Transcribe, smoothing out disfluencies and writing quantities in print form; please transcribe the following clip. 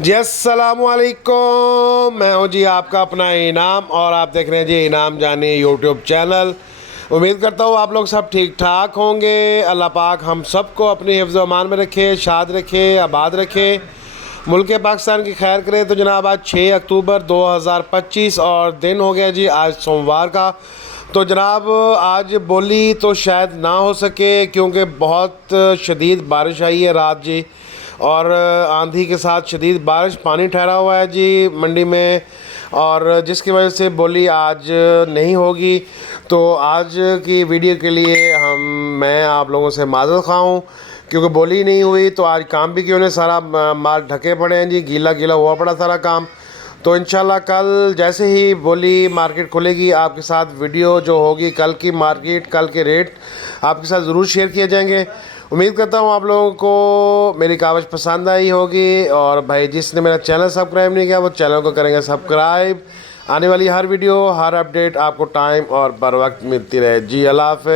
जी अस्सलामुअलैकुम, मैं हूं जी आपका अपना इनाम और आप देख रहे हैं जी इनाम जानी यूट्यूब चैनल। उम्मीद करता हूं आप लोग सब ठीक ठाक होंगे। अल्लाह पाक हम सबको अपनी हिफ्ज़ व अमान में रखे, शाद रखे, आबाद रखे, मुल्क पाकिस्तान की खैर करे। तो जनाब आज 6 अक्टूबर 2025 और दिन हो गया जी आज सोमवार का। तो जनाब आज बोली तो शायद ना हो सके क्योंकि बहुत शदीद बारिश आई है रात जी, और आंधी के साथ शदीद बारिश, पानी ठहरा हुआ है जी मंडी में, और जिसकी वजह से बोली आज नहीं होगी। तो आज की वीडियो के लिए मैं आप लोगों से माज़रत ख़्वाह हूँ क्योंकि बोली नहीं हुई। तो आज काम भी क्यों नहीं, सारा माल ढके पड़े हैं जी, गीला गीला हुआ पड़ा सारा काम। तो इंशाल्लाह कल जैसे ही बोली मार्केट खुलेगी आपके साथ वीडियो जो होगी कल की मार्केट, कल के रेट आपके साथ ज़रूर शेयर किए जाएंगे। उम्मीद करता हूँ आप लोगों को मेरी कावज पसंद आई होगी, और भाई जिसने मेरा चैनल सब्सक्राइब नहीं किया वो चैनल को करेंगे सब्सक्राइब। आने वाली हर वीडियो, हर अपडेट आपको टाइम और बर वक्त मिलती रहे जी। अल्लाह हाफ़िज़।